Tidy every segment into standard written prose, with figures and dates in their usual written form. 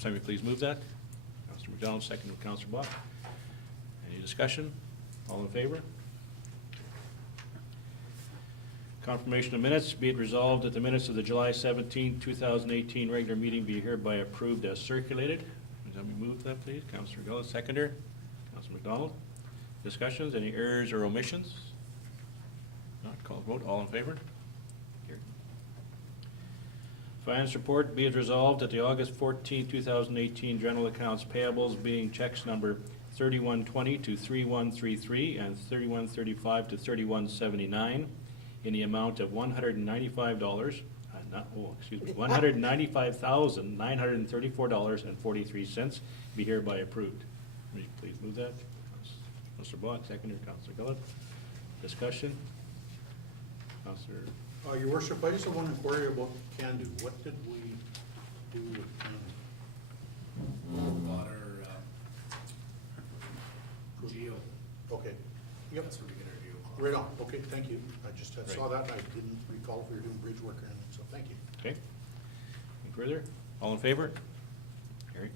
Somebody please move that. Councillor McDonald, second with Councillor Bach. Any discussion? All in favor? Confirmation of minutes. Be it resolved that the minutes of the July 17, 2018 regular meeting be hereby approved as circulated. Somebody move that, please. Councillor Gullis, seconder. Councillor McDonald. Discussions? Any errors or omissions? Not called vote. All in favor? Carried. Finance report. Be it resolved that the August 14, 2018 general accounts payables being checks number 3120 to 3133 and 3135 to 3179 in the amount of $195, $195,934.43 be hereby approved. Will you please move that? Councillor Bach, seconder. Councillor Gullett. Discussion? Councillor. Your worship, I just have one inquiry about Can-Do. What did we do with Can-Do? Water, geo. Okay. Yep. That's where we get our geo. Right on. Okay, thank you. I just saw Right. that and I didn't recall if we were doing bridge work or anything, so thank you. Okay. Any further? All in favor? Carried.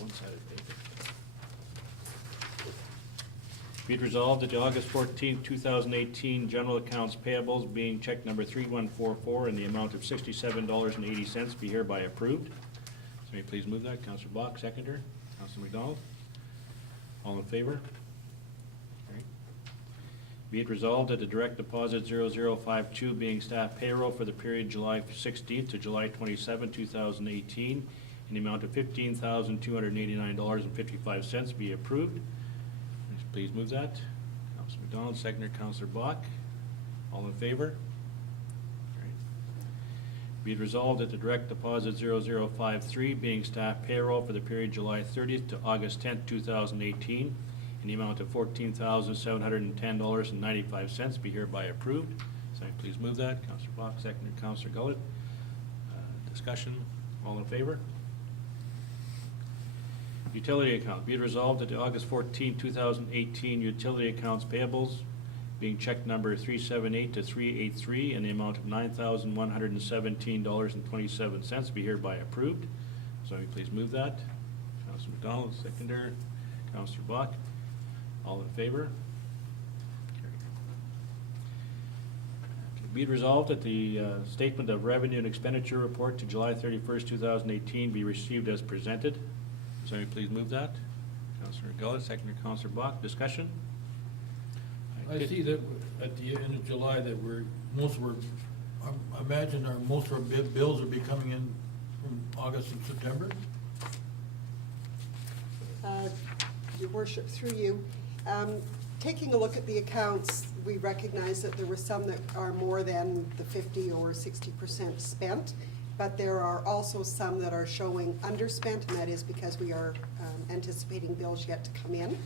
One-sided paper. Be it resolved that the August 14, 2018 general accounts payables being check number 3144 in the amount of $67.80 be hereby approved. Somebody please move that. Councillor Bach, seconder. Councillor McDonald. All in favor? Carried. Be it resolved that the direct deposit 0052 being staff payroll for the period July 16th to July 27, 2018 in the amount of $15,289.55 be approved. Please move that. Councillor McDonald, seconder. Councillor Bach. All in favor? Carried. Be it resolved that the direct deposit 0053 being staff payroll for the period July 30th to August 10th, 2018 in the amount of $14,710.95 be hereby approved. Somebody please move that. Councillor Bach, seconder. Councillor Gullett. Discussion? All in favor? Utility account. Be it resolved that the August 14, 2018 utility accounts payables being check number 378 to 383 in the amount of $9,117.27 be hereby approved. Somebody please move that. Councillor McDonald, seconder. Councillor Bach. All in favor? Carried. Okay. Be it resolved that the statement of revenue and expenditure report to July 31st, 2018 be received as presented. Somebody please move that. Councillor Gullett, seconder. Councillor Bach. Discussion? I see that at the end of July that I imagine most of our bills will be coming in from August and September. Your worship, through you, taking a look at the accounts, we recognize that there were some that are more than the 50 or 60% spent, but there are also some that are showing underspent, and that is because we are anticipating bills yet to come in.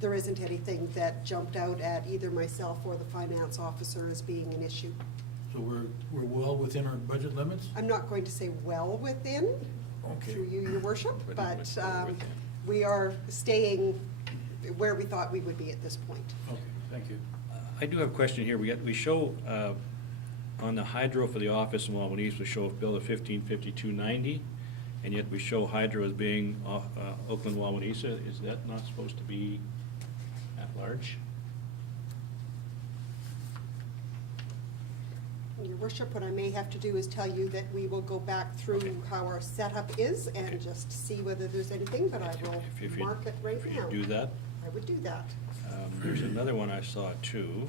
There isn't anything that jumped out at either myself or the finance officer as being an issue. So we're well within our budget limits? I'm not going to say well within, Okay. through you, your worship, but within. we are staying where we thought we would be at this point. Okay, thank you. I do have a question here. We show on the hydro for the office in Wawanesa, we show a bill of $1552.90, and yet we show hydro as being Oakland-Wawanesa. Is that not supposed to be at large? Your worship, what I may have to do is tell you that we will go back through Okay. how our setup is and Okay. just see whether there's anything, but I will If you- mark it right if now. you do that. I would do that. There's another one I saw too.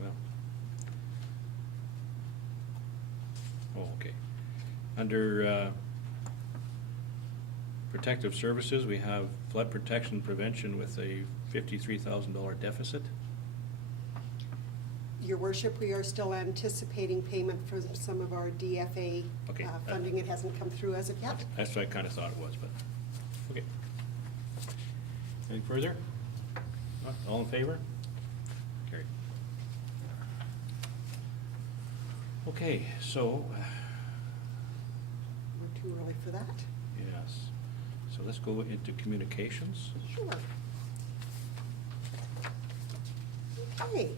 Well. Oh, okay. Under protective services, we have flood protection prevention with a $53,000 deficit. Your worship, we are still anticipating payment for some of our DFA Okay. funding. It hasn't come through as of yet. That's what I kind of thought it was, but, okay. Any further? Not? All in favor? Carried. Okay, so, We're too early for that. yes, so let's go into communications. Sure. Okay.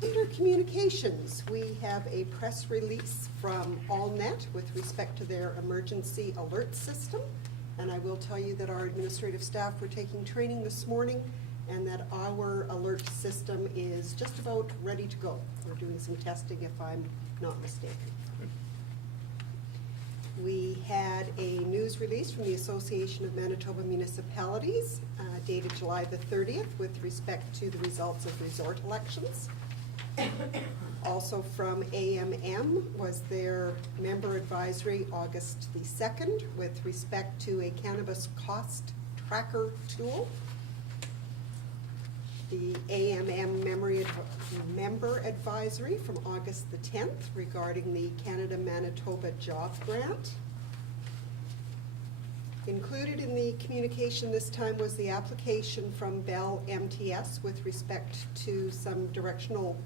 Under communications, we have a press release from AllNet with respect to their emergency alert system. And I will tell you that our administrative staff were taking training this morning and that our alert system is just about ready to go. We're doing some testing if I'm not mistaken. Good. We had a news release from the Association of Manitoba Municipalities dated July the 30th with respect to the results of resort elections. Also from AMM was their member advisory August the 2nd with respect to a cannabis cost tracker tool. The AMM member advisory from August the 10th regarding the Canada-Manitoba Job Grant. Included in the communication this time was the application from Bell MTS with respect to some directional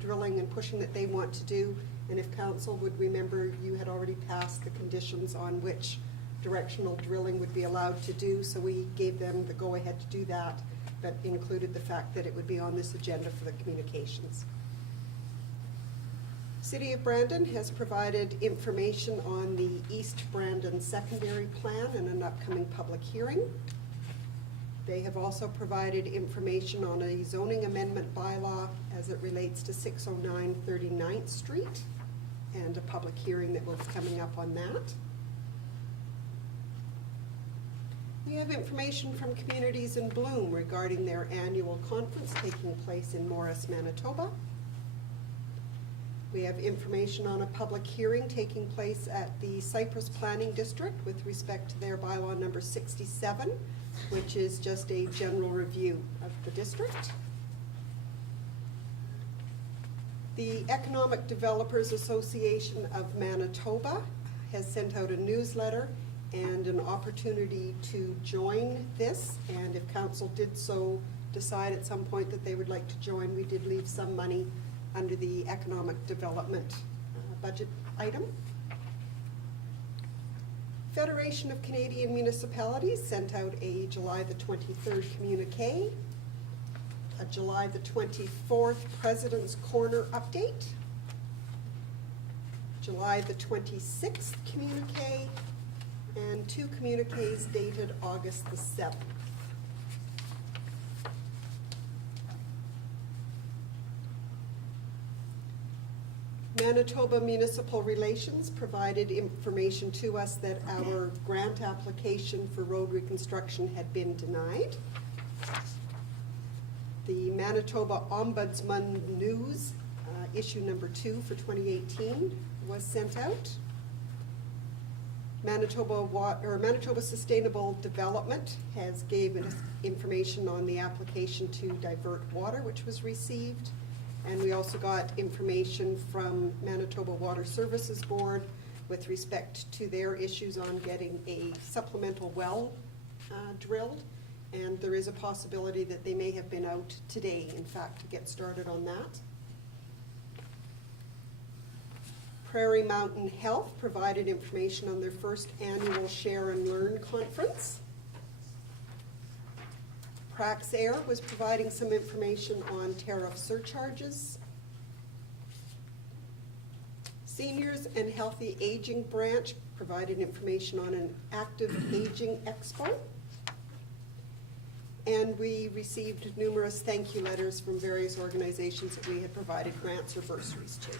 drilling and pushing that they want to do. And if council would remember, you had already passed the conditions on which directional drilling would be allowed to do, so we gave them the go-ahead to do that, but included the fact that it would be on this agenda for the communications. City of Brandon has provided information on the East Brandon Secondary Plan and an upcoming public hearing. They have also provided information on a zoning amendment bylaw as it relates to 609 39th Street and a public hearing that will be coming up on that. We have information from Communities in Bloom regarding their annual conference taking place in Morris, Manitoba. We have information on a public hearing taking place at the Cypress Planning District with respect to their bylaw number 67, which is just a general review of the district. The Economic Developers Association of Manitoba has sent out a newsletter and an opportunity to join this, and if council did so decide at some point that they would like to join, we did leave some money under the economic development budget item. Federation of Canadian Municipalities sent out a July the 23rd communique, a July the 24th President's Corner update, July the 26th communique, and 2 communiques dated August the 7th. Manitoba Municipal Relations provided information to us that our grant application for road reconstruction had been denied. The Manitoba Ombudsman News, issue number 2 for 2018, was sent out. Manitoba Sustainable Development has given us information on the application to divert water, which was received. And we also got information from Manitoba Water Services Board with respect to their issues on getting a supplemental well drilled. And there is a possibility that they may have been out today, in fact, to get started on that. Prairie Mountain Health provided information on their first annual Share and Learn conference. Prax Air was providing some information on tariff surcharges. Seniors and Healthy Aging Branch provided information on an active aging expo. And we received numerous thank you letters from various organizations that we had provided grants or bursaries to.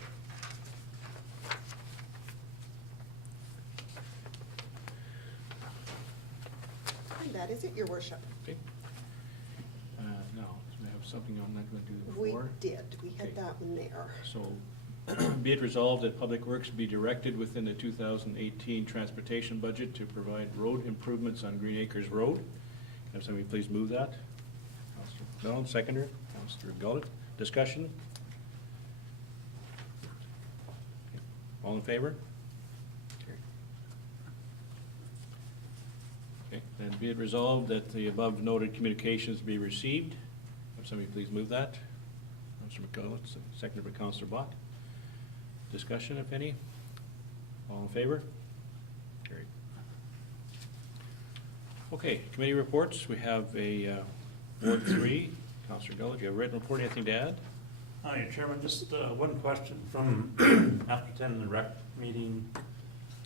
And that is it, Your Worship. Okay. Now, do I have something I'm not going to do We before? did, we had Okay. that one there. So, be it resolved that Public Works be directed within the 2018 transportation budget to provide road improvements on Green Acres Road. Have somebody please move that? Councilor Mellon, seconder. Councilor Gullett. Discussion? All in favor? Carried. Okay, then be it resolved that the above noted communications be received. Have somebody please move that. Councilor McCullough, seconded by Councilor Bach. Discussion, if any? All in favor? Carried. Okay, committee reports. We have a Ward 3. Councilor Gullett, do you have a written report? Anything to add? Hi, Chairman, just one question from after attending the rec meeting.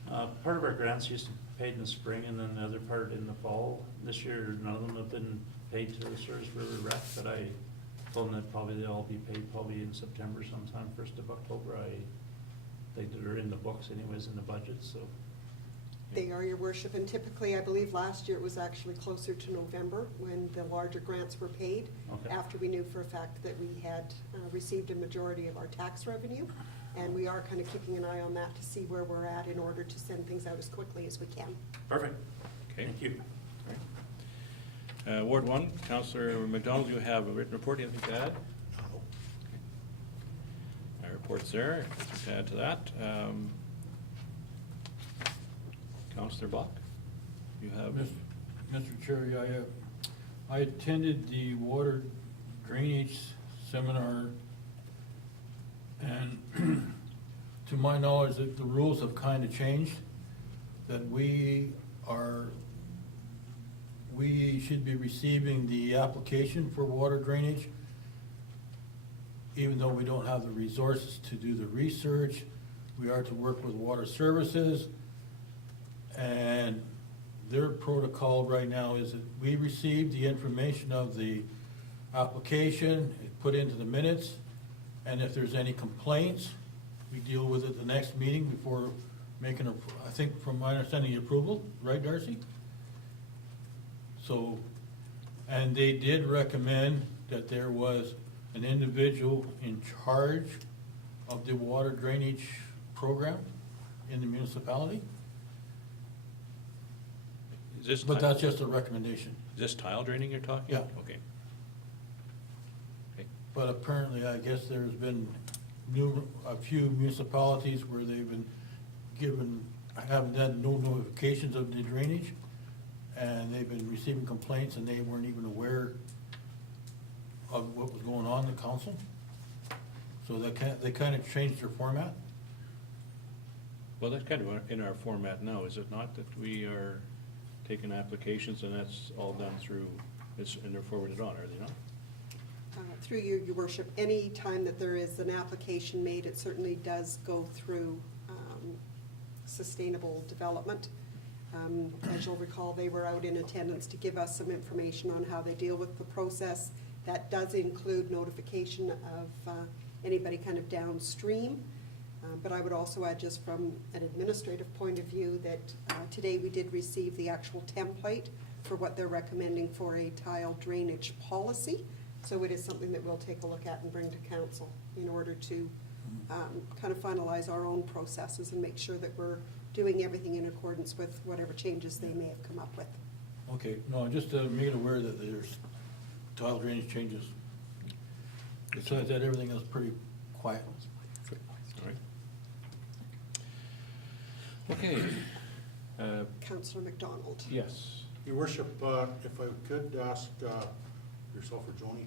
Part of our grants used to be paid in the spring and then the other part in the fall. This year, none of them have been paid to the Service River Rec, but I told them that probably they'll all be paid probably in September sometime, 1st of October. They're in the books anyways, in the budget, so. They are, your worship, and typically, I believe last year it was actually closer to November when the larger grants were paid. Okay. After we knew for a fact that we had received a majority of our tax revenue. And we are kind of keeping an eye on that to see where we're at in order to send things out as quickly as we can. Perfect. Okay. Thank you. All right. Ward 1, Councilor McDonald, you have a written report. Anything to add? No. My report's there. Nothing to add to that. Councilor Bach, you have. Mr. Chair, I attended the water drainage seminar, and to my knowledge, the rules have kind of changed, that we should be receiving the application for water drainage, even though we don't have the resources to do the research. We are to work with water services, and their protocol right now is that we receive the information of the application, it's put into the minutes, and if there's any complaints, we deal with it the next meeting before making I think from my understanding, approval, right, Darcy? So, and they did recommend that there was an individual in charge of the water drainage program in the municipality. Is this But tile- that's just a recommendation. Is this tile draining you're talking? Yeah. Okay. Okay. But apparently, I guess there's been a few municipalities where they've been haven't had no notifications of the drainage, and they've been receiving complaints, and they weren't even aware of what was going on in the council. So they kind of changed their format. Well, that's kind of in our format now, is it not, that we are taking applications and that's all done through, and they're forwarded on, are they not? Through you, your worship, any time that there is an application made, it certainly does go through sustainable development. As you'll recall, they were out in attendance to give us some information on how they deal with the process. That does include notification of anybody kind of downstream. But I would also add, just from an administrative point of view, that today we did receive the actual template for what they're recommending for a tile drainage policy. So it is something that we'll take a look at and bring to council in order to kind of finalize our own processes and make sure that we're doing everything in accordance with whatever changes they may have come up with. Okay, no, just to make it aware that there's tile drainage changes. Besides that, everything is pretty quiet. All right. Okay. Councillor McDonald. Yes. Your worship, if I could ask yourself or Joni,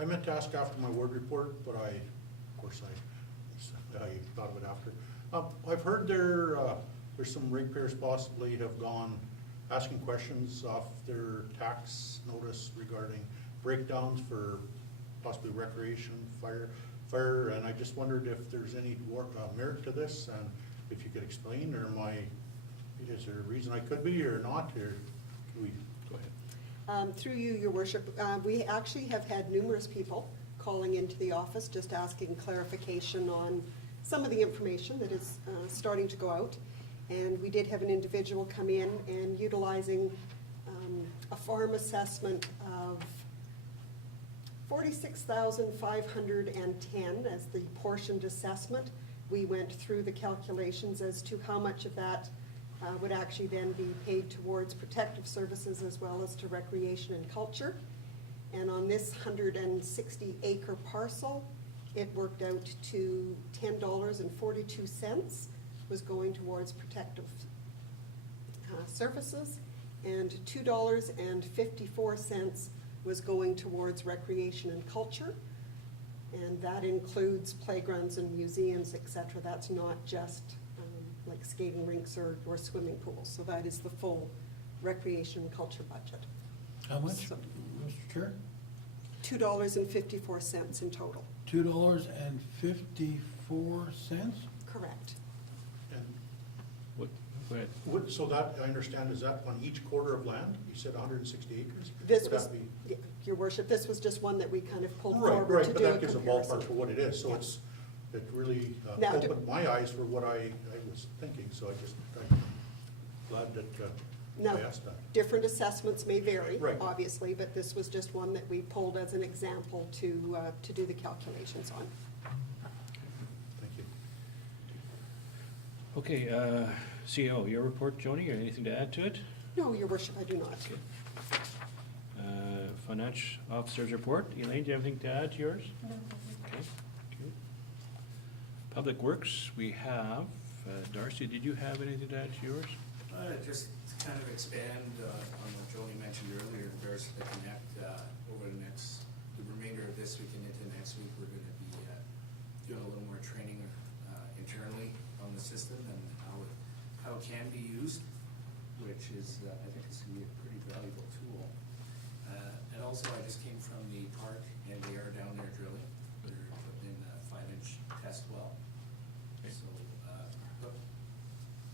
I meant to ask after my ward report, but of course I thought of it after. I've heard there's some ratepayers possibly have gone asking questions off their tax notice regarding breakdowns for possibly recreation, fire, and I just wondered if there's any merit to this, and if you could explain, or is there a reason I could be or not, or can we? Go ahead. Through you, your worship, we actually have had numerous people calling into the office just asking clarification on some of the information that is starting to go out. And we did have an individual come in and utilizing a farm assessment of $46,510 as the portioned assessment. We went through the calculations as to how much of that would actually then be paid towards protective services as well as to recreation and culture. And on this 160-acre parcel, it worked out to $10.42 was going towards protective services, and $2.54 was going towards recreation and culture. And that includes playgrounds and museums, et cetera. That's not just like skating rinks or swimming pools. So that is the full recreation and culture budget. How much, So- Mr. Chair? $2.54 in total. $2.54? Correct. And What, go ahead. so that, I understand, is that on each quarter of land? You said 160 acres? This Would was, that be- yeah, Your Worship, this was just one that we kind of pulled Right, forward right, to but do a that gives a comparison. ballpark for what it is, so Yeah. it really Now, do- opened my eyes for what I was thinking, so I'm glad that Now, I asked that. different assessments may vary, Right. obviously, but this was just one that we pulled as an example to do the calculations on. Thank you. Okay, CEO, your report, Joni, or anything to add to it? No, Your Worship, I do not. Okay. Finance officer's report, Elaine, do you have anything to add to yours? No. Okay, okay. Public Works, we have, Darcy, did you have anything to add to yours? Just to kind of expand on what Joni mentioned earlier, in regards to the Connect, over the remainder of this week and into next week, we're gonna be doing a little more training internally on the system and how it can be used, which is, I think it's gonna be a pretty valuable tool. And also, I just came from the park, and they are down there drilling. They're putting in a 5-inch test well. So,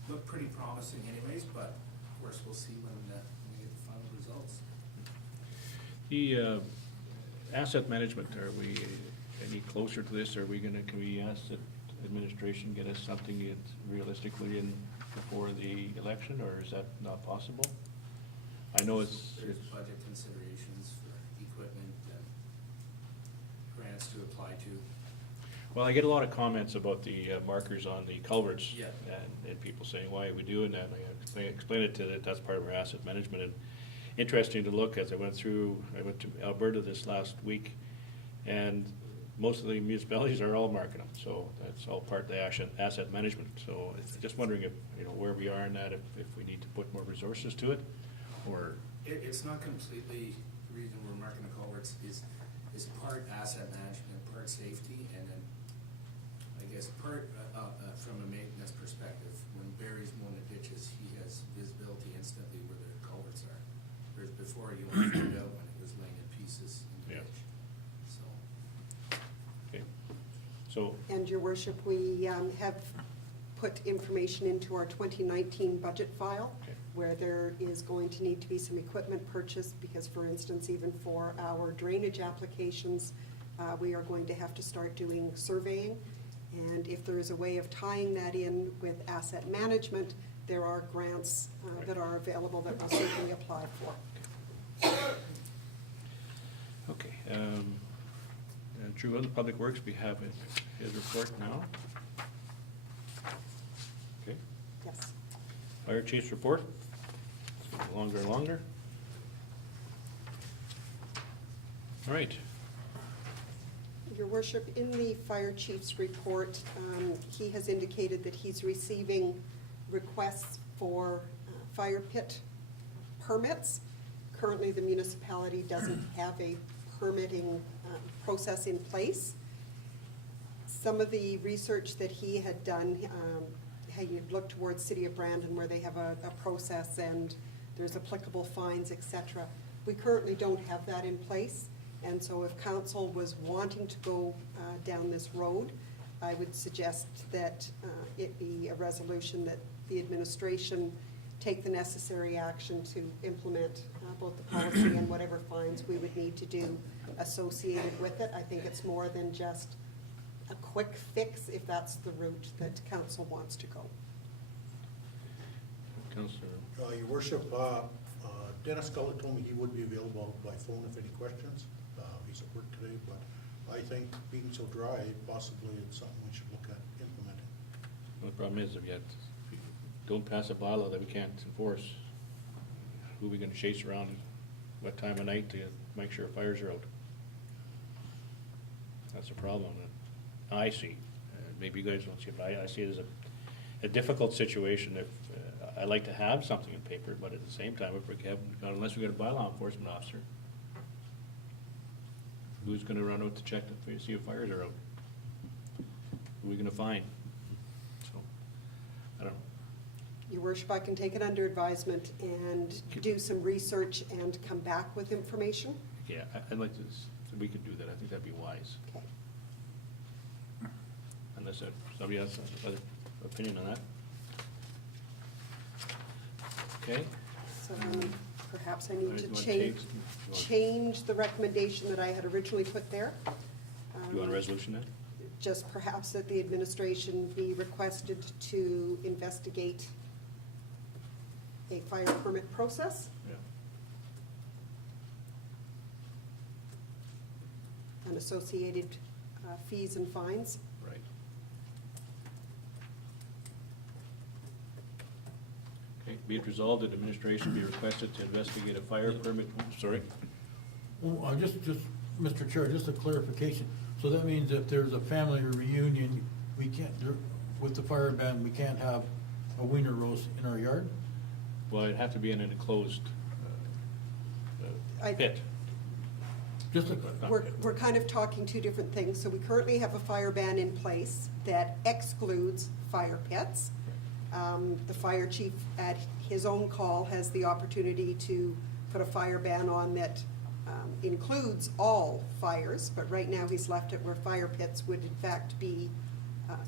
look pretty promising anyways, but of course, we'll see when we get the final results. The asset management, are we any closer to this? Are we gonna, can we ask that administration get us something that's realistically in before the election, or is that not possible? I know it's, There's budget considerations for equipment and grants to apply to. well, I get a lot of comments about the markers on the culverts. Yeah. And people saying, why are we doing that? And I explain it to that, that's part of our asset management. And interesting to look as I went to Alberta this last week, and most of the municipalities are all marking them, so that's all part of the asset management. So it's just wondering if, where we are in that, if we need to put more resources to it, or, It's not completely, the reason we're marking the culverts is part asset management, part safety, and then, I guess, part, from a maintenance perspective. When Barry's mowing the ditches, he has visibility instantly where the culverts are. Whereas before, you only found out when it was laying in pieces in the Yeah. ditch. So, okay. So, And Your Worship, we have put information into our 2019 budget file, Okay. where there is going to need to be some equipment purchased, because for instance, even for our drainage applications, we are going to have to start doing surveying. And if there is a way of tying that in with asset management, there are grants that are available that we'll certainly apply for. okay. Drew, on the Public Works, we have his report now. Okay. Yes. Fire Chief's report, it's getting longer and longer. All right, Your Worship, in the fire chief's report, he has indicated that he's receiving requests for fire pit permits. Currently, the municipality doesn't have a permitting process in place. Some of the research that he had done, he had looked towards City of Brandon, where they have a process and there's applicable fines, et cetera. We currently don't have that in place, and so if council was wanting to go down this road, I would suggest that it be a resolution that the administration take the necessary action to implement both the policy and whatever fines we would need to do associated with it. I think it's more than just a quick fix, if that's the route that council wants to go. Councillor. Your Worship, Dennis Scully told me he would be available by phone if any questions. He's at work today, but I think being so dry, possibly it's something we should look at implementing. The problem is, if you don't pass a bylaw that we can't enforce, who are we gonna chase around, what time of night to make sure fires are out? That's a problem that I see. Maybe you guys don't see it, but I see it a difficult situation if, I like to have something in paper, but at the same time, if we haven't got, unless we got a bylaw enforcement officer, who's gonna run out to check to see if fires are out? Who are we gonna find? So, I don't know. Your worship, I can take it under advisement and do some research and come back with information. Yeah, I'd like to, we could do that, I think that'd be wise, Okay. unless somebody has another opinion on that. Okay? So perhaps I need You to want change the recommendation that I had originally put there. You want a resolution then? Just perhaps that the administration be requested to investigate a fire permit process Yeah. and associated fees and fines. Right. Okay, be it resolved that administration be requested to investigate a fire permit, sorry? Oh, just, Mr. Chair, just a clarification. So that means if there's a family reunion, we can't, with the fire ban, we can't have a wiener roast in our yard? Well, it'd have to be in an enclosed I- pit. Just a, We're kind of talking two different things. So we currently have a fire ban in place that excludes fire pits. The fire chief, at his own call, has the opportunity to put a fire ban on that includes all fires, but right now he's left it where fire pits would in fact be,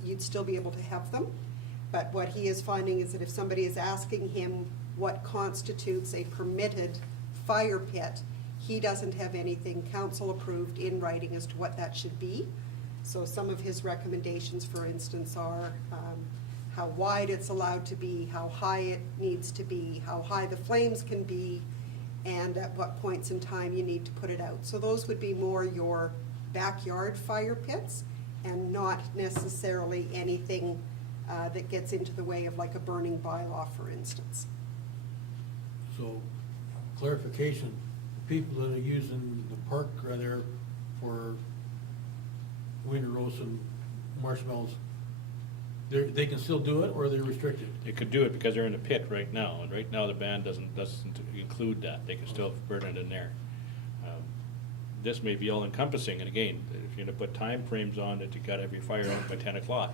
you'd still be able to have them. But what he is finding is that if somebody is asking him what constitutes a permitted fire pit, he doesn't have anything council approved in writing as to what that should be. So some of his recommendations, for instance, are how wide it's allowed to be, how high it needs to be, how high the flames can be, and at what points in time you need to put it out. So those would be more your backyard fire pits and not necessarily anything that gets into the way of like a burning bylaw, for instance. so clarification, people that are using the park right there for wiener roast and marshmallows, they can still do it, or are they restricted? They could do it because they're in a pit right now, and right now the ban doesn't include that. They can still burn it in there. This may be all encompassing, and again, if you're gonna put time frames on that you gotta have your fire out by 10 o'clock,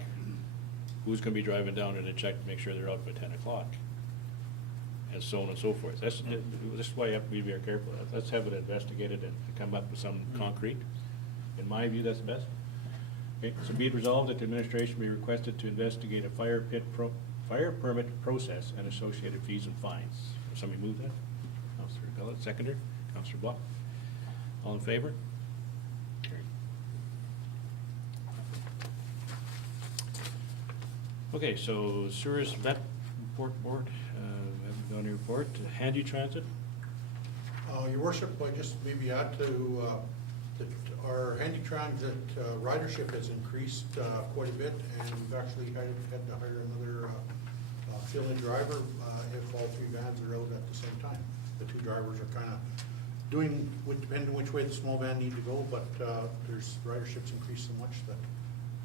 who's gonna be driving down there to check to make sure they're out by 10 o'clock? And so on and so forth. This is why you have to be very careful. Let's have it investigated and come up with some concrete. In my view, that's the best. Okay, so be it resolved that the administration be requested to investigate a fire permit process and associated fees and fines. Somebody move that? Councilor Gullett, seconder. Councilor Block. All in favor? Carried. Okay, so Sewers Vet Report Board, haven't done any report. Handy Transit? Your worship, I just maybe add to, that our handy transit ridership has increased quite a bit, and we've actually had to hire another fill-in driver if all three vans are out at the same time. The two drivers are kind of doing, depending which way the small van need to go, but there's ridership's increased so much that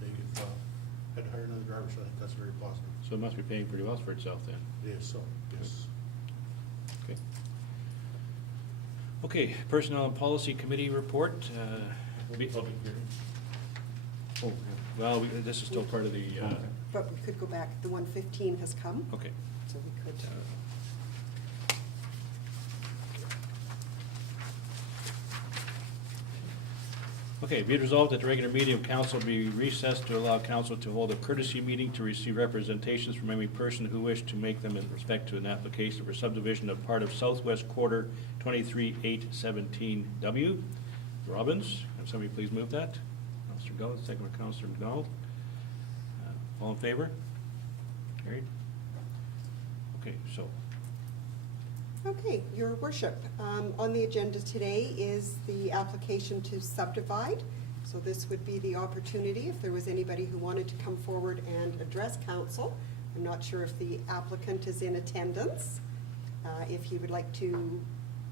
they've had to hire another driver, so I think that's very positive. So it must be paying pretty well for itself then. It is, so, yes. Okay. Okay, Personnel and Policy Committee report. Public hearing. Oh, well, this is still part of the, But we could go back, the 115 has come, okay. so we could. Okay, be it resolved that the regular meeting of council be recessed to allow council to hold a courtesy meeting to receive representations from any person who wished to make them in respect to an application for subdivision of part of Southwest Quarter 23-817W. Robbins, have somebody please move that? Councilor Gullett, second by Councilor McDonald. All in favor? Carried. Okay, so, Okay, your worship, on the agenda today is the application to subdivide. So this would be the opportunity if there was anybody who wanted to come forward and address council. I'm not sure if the applicant is in attendance. If he would like to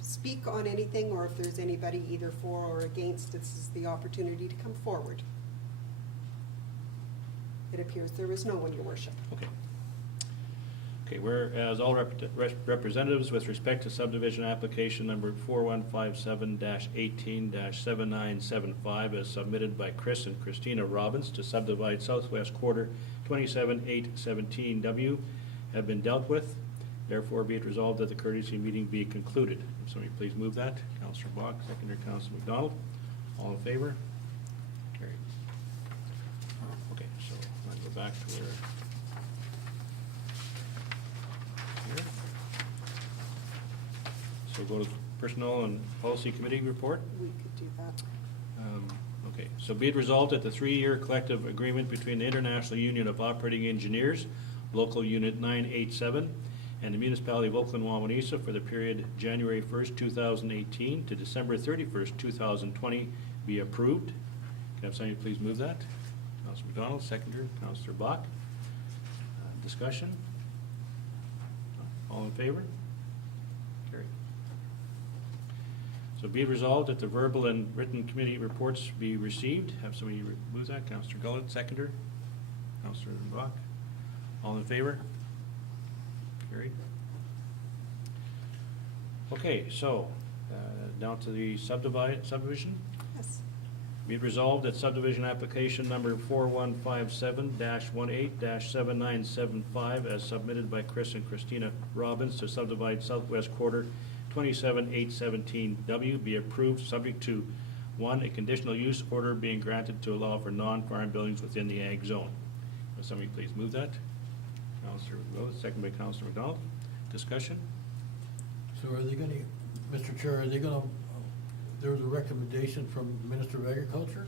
speak on anything, or if there's anybody either for or against, this is the opportunity to come forward. It appears there is no one, your worship. okay. Okay, whereas all representatives with respect to subdivision application number 4157-18-7975 as submitted by Chris and Christina Robbins to subdivide Southwest Quarter 27817W have been dealt with. Therefore, be it resolved that the courtesy meeting be concluded. If somebody please move that. Councillor Bach, seconder Councillor McDonald. All in favor? Carried. Okay, so I'll go back to where. Here. So go to Personnel and Policy Committee report. We could do that. Okay, so be it resolved that the three-year collective agreement between the International Union of Operating Engineers, Local Unit 987, and the Municipality of Oakland-Wawanesa for the period January 1st, 2018 to December 31st, 2020 be approved. Can I have somebody please move that? Councillor McDonald, seconder, Councillor Bach. Discussion? All in favor? Carried. So be it resolved that the verbal and written committee reports be received. Have somebody move that? Councillor Gullett, seconder. Councillor Bach. All in favor? Carried. Okay, so down to the subdivision. Yes. Be it resolved that subdivision application number 4157-18-7975 as submitted by Chris and Christina Robbins to subdivide Southwest Quarter 27817W be approved, subject to, 1, a conditional use order being granted to allow for non-farm buildings within the ag zone. Will somebody please move that? Councillor Willis, second by Councillor McDonald. Discussion? So are they gonna, Mr. Chair, are they gonna, there was a recommendation from Minister of Agriculture?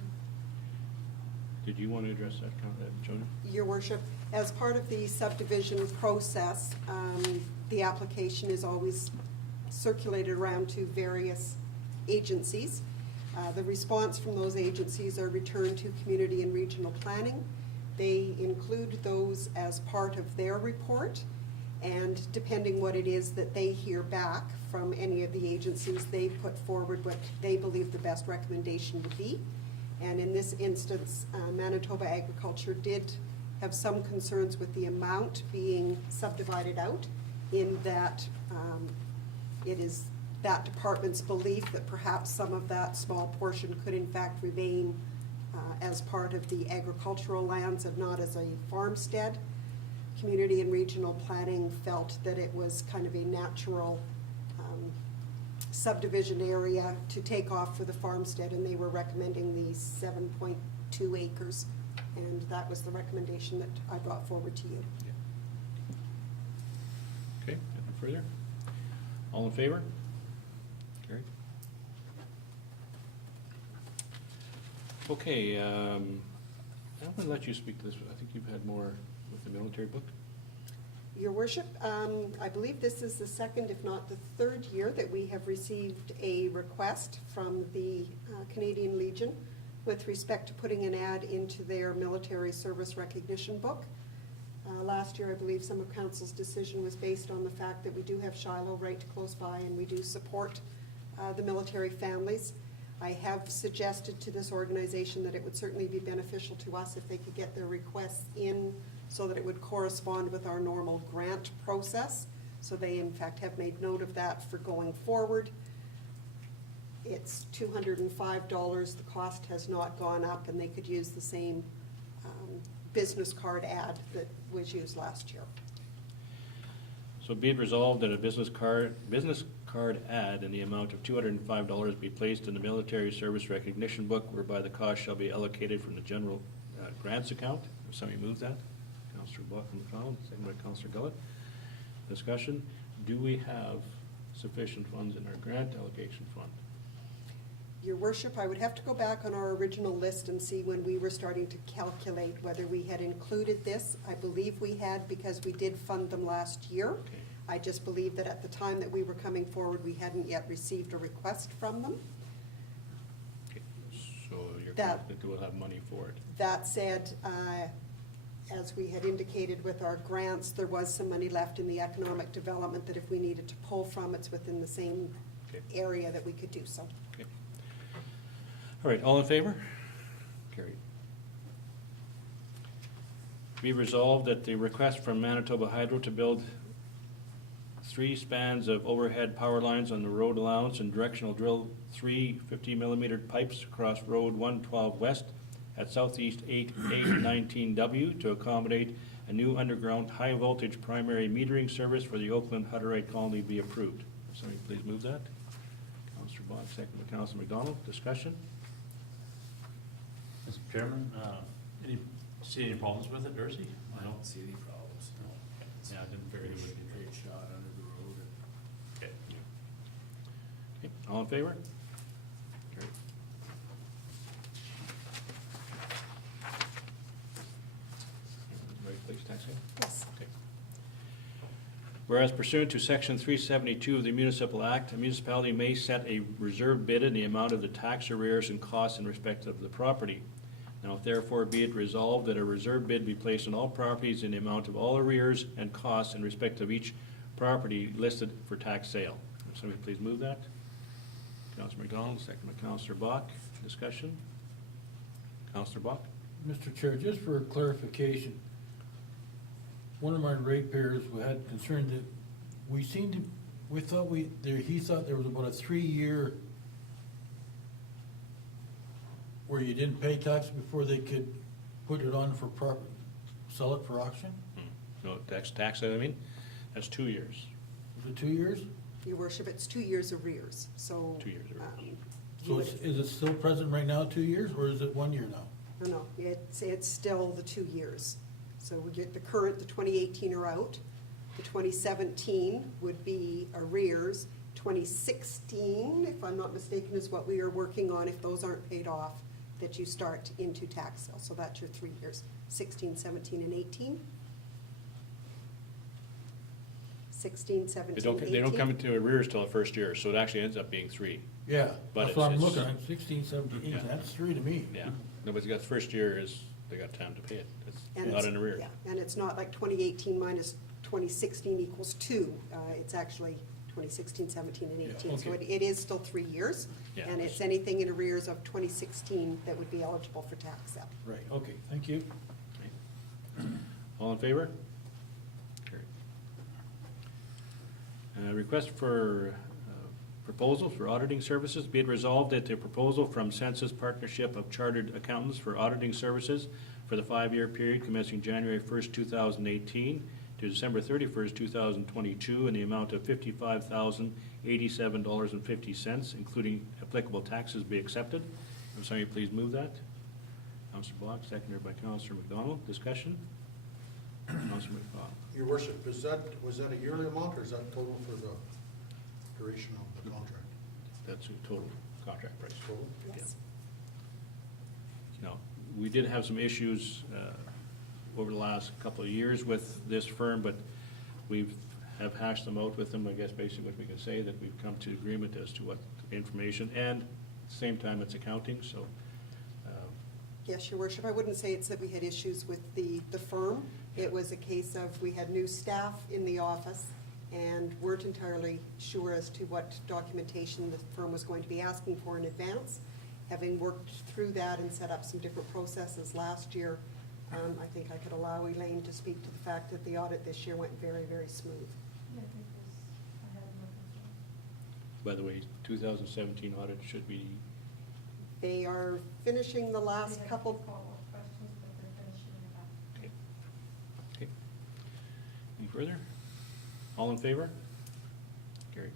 Did you want to address that, Joni? Your Worship, as part of the subdivision process, the application is always circulated around to various agencies. The response from those agencies are returned to Community and Regional Planning. They include those as part of their report, and depending what it is that they hear back from any of the agencies, they put forward what they believe the best recommendation would be. And in this instance, Manitoba Agriculture did have some concerns with the amount being subdivided out, in that it is that department's belief that perhaps some of that small portion could in fact remain as part of the agricultural lands and not as a farmstead. Community and Regional Planning felt that it was kind of a natural subdivision area to take off for the farmstead, and they were recommending the 7.2 acres, and that was the recommendation that I brought forward to you. Okay, nothing further? All in favor? Carried. Okay, I'm going to let you speak to this. I think you've had more with the military book. Your Worship, I believe this is the second, if not the third year that we have received a request from the Canadian Legion with respect to putting an ad into their military service recognition book. Last year, I believe some of Council's decision was based on the fact that we do have Shiloh right close by, and we do support the military families. I have suggested to this organization that it would certainly be beneficial to us if they could get their requests in so that it would correspond with our normal grant process. So they in fact have made note of that for going forward. It's $205, the cost has not gone up, and they could use the same business card ad that was used last year. So be it resolved that a business card ad in the amount of $205 be placed in the military service recognition book, whereby the cost shall be allocated from the general grants account. If somebody move that. Councillor McDonald, second by Councillor Gullett. Discussion, do we have sufficient funds in our grant allocation fund? Your Worship, I would have to go back on our original list and see when we were starting to calculate whether we had included this. I believe we had, because we did fund them last year. Okay. I just believe that at the time that we were coming forward, we hadn't yet received a request from them. Okay. So you're That- confident that we'll have money for it? That said, as we had indicated with our grants, there was some money left in the economic development that if we needed to pull from, it's within the same Okay. area that we could do so. Okay. All right, all in favor? Carried. Be resolved that the request from Manitoba Hydro to build 3 spans of overhead power lines on the road allowance and directional drill 3 50-millimeter pipes across Road 112 West at Southeast 819W to accommodate a new underground high-voltage primary metering service for the Oakland Hutterite Colony be approved. Somebody please move that. Councillor Boggs, second by Councillor McDonald. Discussion? Mr. Chairman, see any problems with it, Darcy? I don't see any problems. Yeah, I didn't figure you would. Great shot under the road. Okay. Okay, all in favor? Carried. Right place, tax sale? Yes. Okay. Whereas pursuant to Section 372 of the Municipal Act, a municipality may set a reserve bid in the amount of the tax arrears and costs in respect of the property. Now therefore be it resolved that a reserve bid be placed on all properties in the amount of all arrears and costs in respect of each property listed for tax sale. Somebody please move that. Councillor McDonald, second by Councillor Bach. Discussion? Councillor Bach? Mr. Chair, just for clarification, one of my ratepayers had concern that he thought there was about a 3-year where you didn't pay tax before they could put it on for sell it for auction? No, tax sale, I mean? That's 2 years. Is it 2 years? Your worship, it's 2 years arrears, so. 2 years arrears. you So would- is it still present right now, 2 years, or is it 1 year now? No, it's still the 2 years. So we get the 2018 are out. The 2017 would be arrears. 2016, if I'm not mistaken, is what we are working on. If those aren't paid off, that you start into tax sale. So that's your 3 years, 16, 17, and 18. 16, 17, 18. They don't come into arrears till the first year, so it actually ends up being 3. Yeah, But that's what I'm it's- looking at, 16, 17, 18, Yeah. that's 3 to me. Yeah. Nobody's got, the first year is, they got time to pay it. And It's not it's- in arrears. yeah, and it's not like 2018 minus 2016 equals 2. It's actually 2016, 17, and 18. So okay. it is still 3 years. Yeah. And it's anything in arrears of 2016 that would be eligible for tax sale. Right, okay, thank you. All in favor? Carried. Request for proposal for auditing services. Be it resolved that the proposal from Census Partnership of Chartered Accountants for auditing services for the 5-year period commencing January 1st, 2018 to December 31st, 2022 in the amount of $55,087.50, including applicable taxes, be accepted. Would somebody please move that? Councillor Block, seconded by Councillor McDonald. Discussion? Councillor McDonald. Your worship, was that a yearly amount, or is that total for the duration of the contract? That's the total contract price. Total? Yes. Now, we did have some issues over the last couple of years with this firm, but have hashed them out with them. I guess basically what we can say, that we've come to agreement as to what information, and at the same time it's accounting, so. Yes, your worship, I wouldn't say it's that we had issues with the firm. It was a case of we had new staff in the office and weren't entirely sure as to what documentation the firm was going to be asking for in advance. Having worked through that and set up some different processes last year, I think I could allow Elaine to speak to the fact that the audit this year went very, very smooth. I had no concerns. By the way, 2017 audit should be, They are finishing the last They have couple. follow-up questions, but they're finishing it up. okay. Okay. Any further? All in favor? Carried.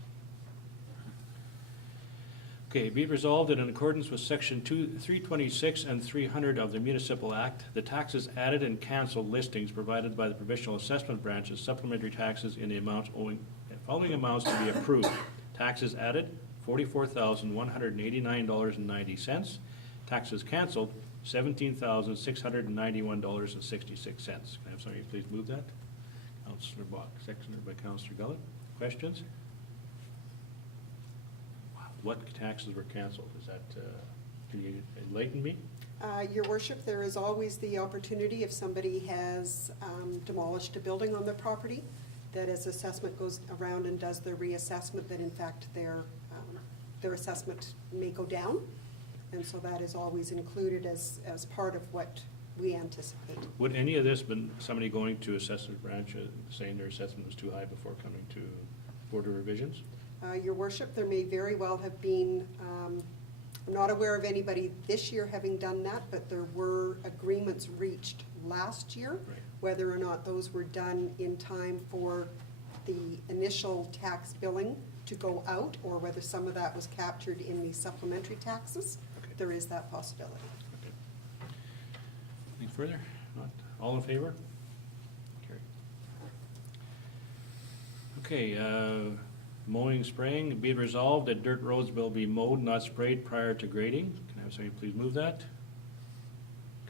Okay, be it resolved that in accordance with section 326 and 300 of the Municipal Act, the taxes added and canceled listings provided by the Provincial Assessment Branch as supplementary taxes in the amounts owing, following amounts to be approved. Taxes added, $44,189.90. Taxes canceled, $17,691.66. Can I have somebody please move that? Councillor Bach, seconded by Councillor Gullett. Questions? What taxes were canceled? Is that, can you enlighten me? Your worship, there is always the opportunity if somebody has demolished a building on their property, that as assessment goes around and does their reassessment, that in fact their assessment may go down. And so that is always included as part of what we anticipate. Would any of this been somebody going to assessor's branch saying their assessment was too high before coming to Board of Revisions? Your worship, there may very well have been, I'm not aware of anybody this year having done that, but there were agreements reached last year. Right. Whether or not those were done in time for the initial tax billing to go out, or whether some of that was captured in the supplementary taxes, Okay. there is that possibility. Okay. Anything further? Not? All in favor? Carried. Okay, mowing, spraying, be it resolved that dirt roads will be mowed, not sprayed prior to grading. Can I have somebody please move that?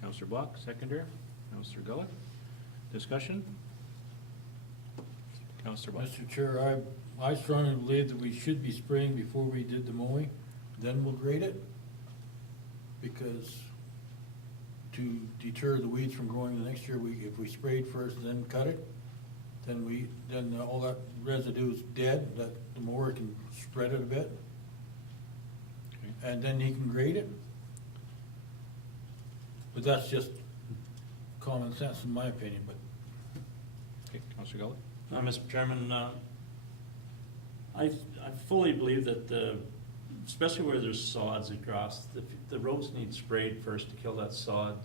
Counselor Block, seconder. Counselor Gullett. Discussion? Counselor Block. Mr. Chair, I strongly believe that we should be spraying before we did the mowing, then we'll grade it. Because to deter the weeds from growing the next year, if we sprayed first, then cut it, then all that residue is dead, that the mower can spread it a bit, Okay. and then he can grade it. But that's just common sense in my opinion, but Okay, Counselor Gullett. Mr. Chairman, I fully believe that especially where there's sods and grass, the roads need sprayed first to kill that sod.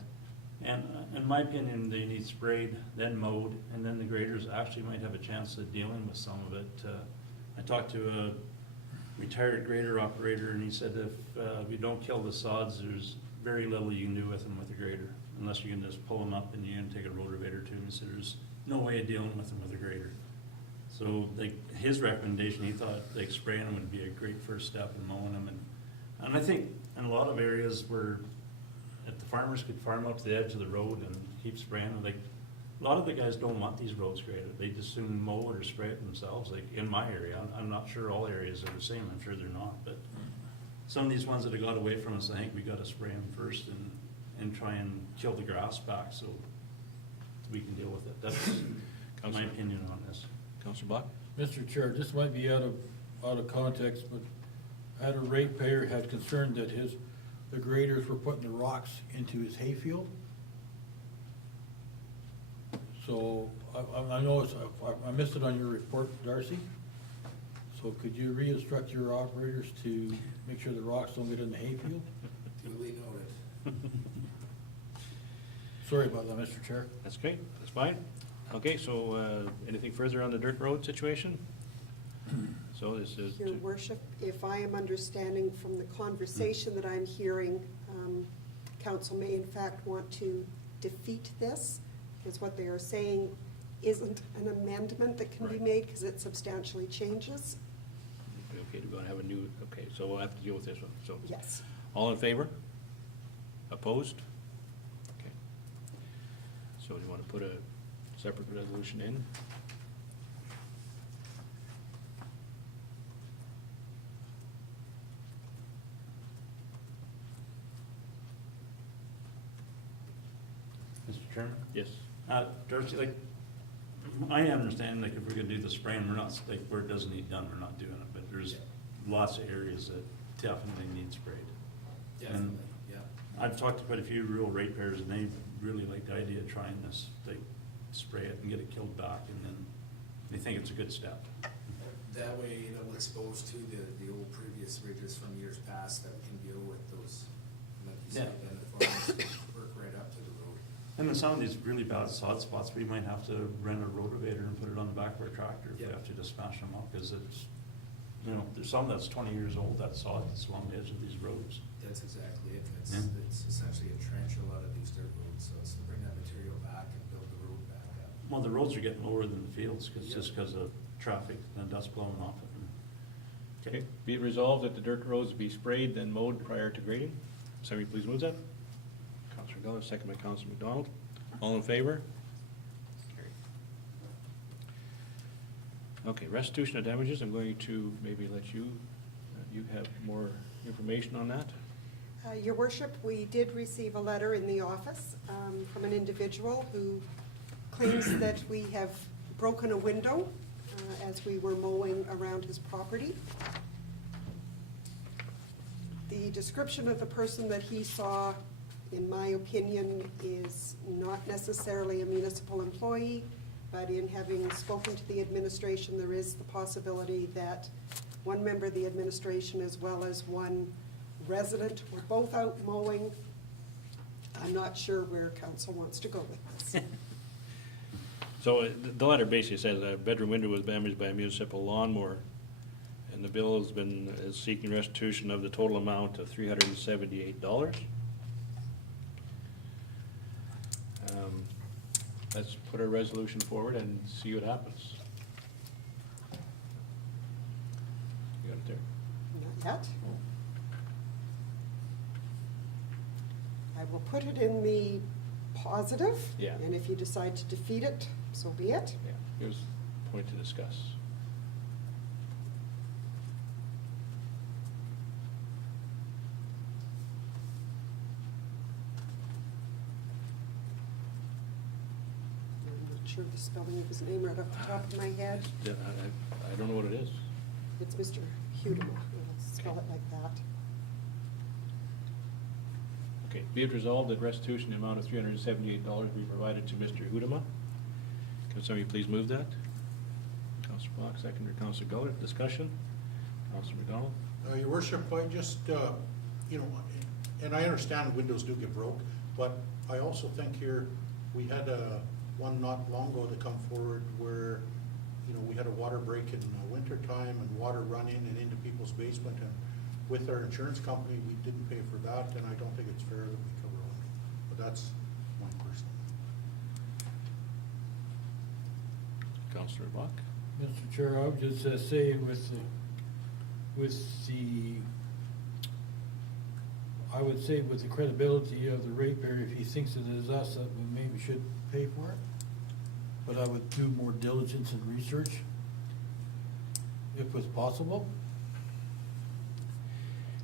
And in my opinion, they need sprayed, then mowed, and then the graders actually might have a chance of dealing with some of it. I talked to a retired grader operator, and he said if you don't kill the sods, there's very little you can do with them with a grader, unless you can just pull them up and you can take a rotavator to them. He said there's no way of dealing with them with a grader. So his recommendation, he thought spraying them would be a great first step in mowing them. And I think in a lot of areas where if the farmers could farm up to the edge of the road and keep spraying, a lot of the guys don't want these roads graded. They just soon mow it or spray it themselves. Like in my area, I'm not sure all areas are the same. I'm sure they're not, but some of these ones that have got away from us, I think we got to spray them first and try and kill the grass back so we can deal with it. That's my opinion on this. Counselor Block. Mr. Chair, this might be out of context, but I had a ratepayer had concern that the graders were putting the rocks into his hayfield. So I know I missed it on your report, Darcy. So could you re-instruct your operators to make sure the rocks don't get in the hayfield? Duly noted. Sorry about that, Mr. Chair. That's okay, that's fine. Okay, so anything further on the dirt road situation? So this is, Your worship, if I am understanding from the conversation that I'm hearing, council may in fact want to defeat this, because what they are saying isn't an amendment that can be Right. made, because it substantially changes. okay, we're gonna have a new, okay, so we'll have to deal with this one, so. Yes. All in favor? Opposed? Okay. So do you wanna put a separate resolution in? Mr. Chairman? Yes. Darcy, I understand, if we're gonna do the spraying, we're not, where it doesn't need done, we're not doing it, but there's lots of areas that definitely need sprayed. Definitely, yeah. I've talked to quite a few rural ratepayers, and they really like the idea of trying this, spray it and get it killed back, and then they think it's a good step. That way, it'll expose to the old previous ridges from years past that we can deal with those, like you said, Yeah. then the farmers work right up to the road. And then some of these really bad sod spots, we might have to rent a rotavator and put it on the back of our tractor if we Yeah. have to just smash them up, because it's, there's some that's 20 years old, that sod that's along the edge of these roads. That's exactly it. Yeah. It's essentially a trench, a lot of these dirt roads, so it's to bring that material back and build the road back up. Well, the roads are getting lower than the fields, Yeah. just because of traffic and dust blowing off of them. Okay, be it resolved that the dirt roads be sprayed then mowed prior to grading. Somebody please move that. Counselor Gullett, second by Counselor McDonald. All in favor? Carried. Okay, restitution of damages, I'm going to maybe let you have more information on that. Your worship, we did receive a letter in the office from an individual who claims that we have broken a window as we were mowing around his property. The description of the person that he saw in my opinion, is not necessarily a municipal employee, but in having spoken to the administration, there is the possibility that one member of the administration as well as one resident were both out mowing. I'm not sure where council wants to go with this. So the letter basically says a bedroom window was damaged by a municipal lawnmower, and the bill has been is seeking restitution of the total amount of $378. Let's put a resolution forward and see what happens. You got it there? Not yet. I will put it in the positive. Yeah. And if you decide to defeat it, so be it. Yeah, here's a point to discuss. I'm not sure the spelling of his name right off the top of my head. Yeah, I don't know what it is. It's Mr. Hudema. I'll spell it like that. Okay, be it resolved that restitution in the amount of $378 be provided to Mr. Hudema. Can somebody please move that? Councilor Bach, seconder, Councilor Gullert, discussion? Councilor McDonald? Your worship, I just, you know, and I understand windows do get broke, but I also think here, we had one not long ago to come forward where, you know, we had a water break in winter time and water run in and into people's basement, and with our insurance company, we didn't pay for that, and I don't think it's fair that we cover all of it. But that's my personal. Councilor Bach? Mr. Chair, I would just say I would say with the credibility of the ratepayer, if he thinks it is us, that we maybe should pay for it. But I would do more diligence and research, if it was possible.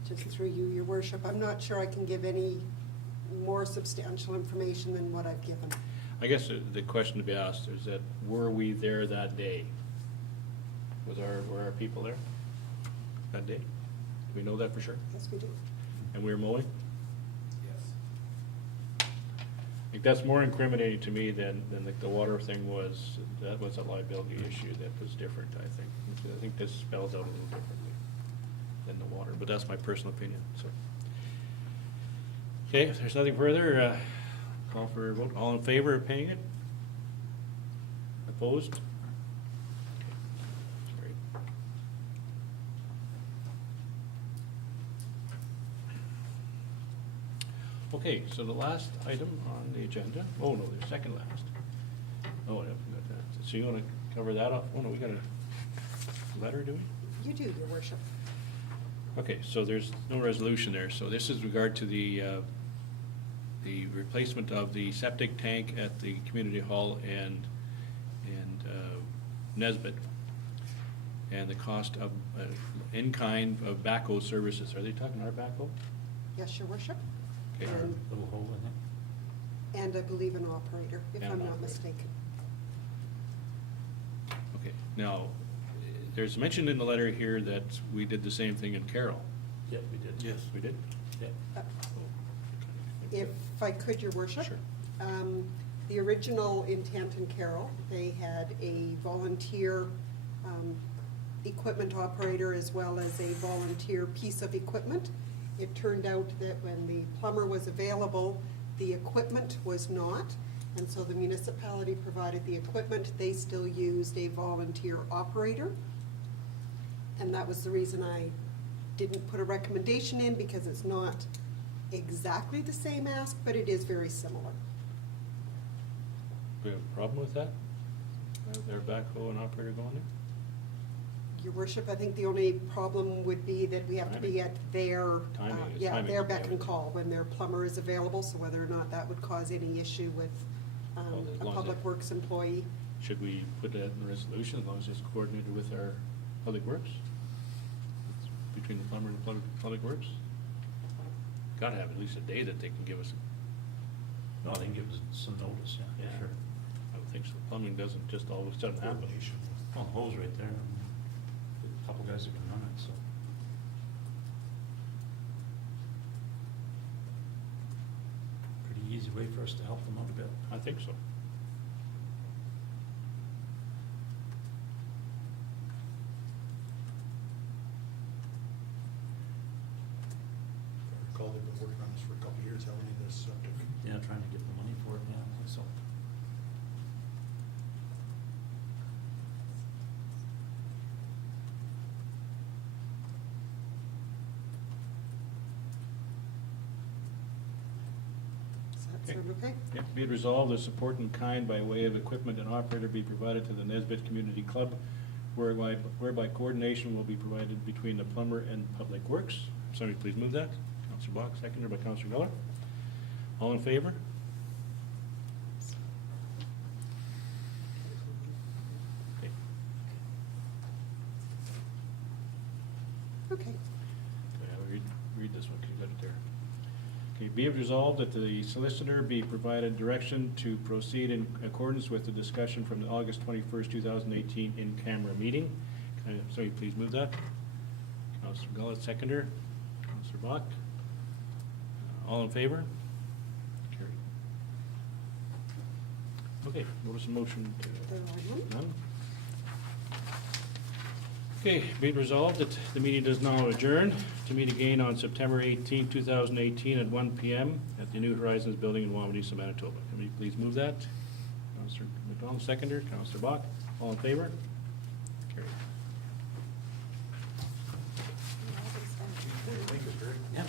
Just through you, your worship, I'm not sure I can give any more substantial information than what I've given. I guess the question to be asked is that, were we there that day? Were our people there that day? Do we know that for sure? Yes, we do. And we were mowing? Yes. I think that's more incriminating to me than the water thing was. That was a liability issue that was different, I think. I think this spells out a little differently than the water, but that's my personal opinion, so. Okay, if there's nothing further, call for a vote. All in favor of paying it? Opposed? Okay, that's great. Okay, so the last item on the agenda, oh no, there's second last. Oh, I forgot that. So you wanna cover that off? Oh no, we got a letter, do we? You do, your worship. Okay, so there's no resolution there, so this is regard to the replacement of the septic tank at the community hall and Nesbit, and the cost of in-kind of backhoe services. Are they talking our backhoe? Yes, your worship. Okay. And- Little hole in it. And I believe an operator, if And I'm an not operator. mistaken. Okay, now, there's mention in the letter here that we did the same thing in Carroll. Yep, we did. Yes. We did? Yep. Uh, If I could, your worship? Sure. The original intent in Carroll, they had a volunteer equipment operator as well as a volunteer piece of equipment. It turned out that when the plumber was available, the equipment was not, and so the municipality provided the equipment. They still used a volunteer operator. And that was the reason I didn't put a recommendation in, because it's not exactly the same ask, but it is very similar. Do we have a problem with that? Their backhoe and operator going there? Your worship, I think the only problem would be that we have to be at their, Timing is- yeah, timing their is beck and everything. call when their plumber is available, so whether or not that would cause any issue with Well, as a long as public it- works employee. Should we put that in the resolution as long as it's coordinated with our public works? Between the plumber and the public works? Gotta have at least a day that they can give us. No, they can give us some notice, yeah, Yeah. for sure. I would think so. Plumbing doesn't just all of a sudden happen. Coordination. Well, the hole's right there. A couple guys that can run it, so. easy way for us to help them out a bit. I think so. I recall they've been working on this for a couple of years, haven't they, this septic? Yeah, trying to get the money for it, yeah, so. Does that Okay. sound okay? Yep, be it resolved, that support in kind by way of equipment and operator be provided to the Nesbit Community Club, whereby coordination will be provided between the plumber and Public Works. Somebody please move that. Counselor Bach, seconded by Counselor Miller. All in favor? Okay. Okay. Read this one, 'cause you got it there. Okay, be it resolved that the solicitor be provided direction to proceed in accordance with the discussion from the August 21st, 2018 in-camera meeting. Can I, somebody please move that. Counselor Gullett, seconder. Counselor Bach. All in favor? Carried. Okay, notice a motion to. There are none. None? Okay, be it resolved that the meeting does now adjourn to meet again on September 18, 2018 at 1 PM at the New Horizons Building in Wawanesa, Manitoba. Can we please move that? Counselor McDonald, seconder. Counselor Bach, all in favor? Carried. Thank you, Barry. Yeah.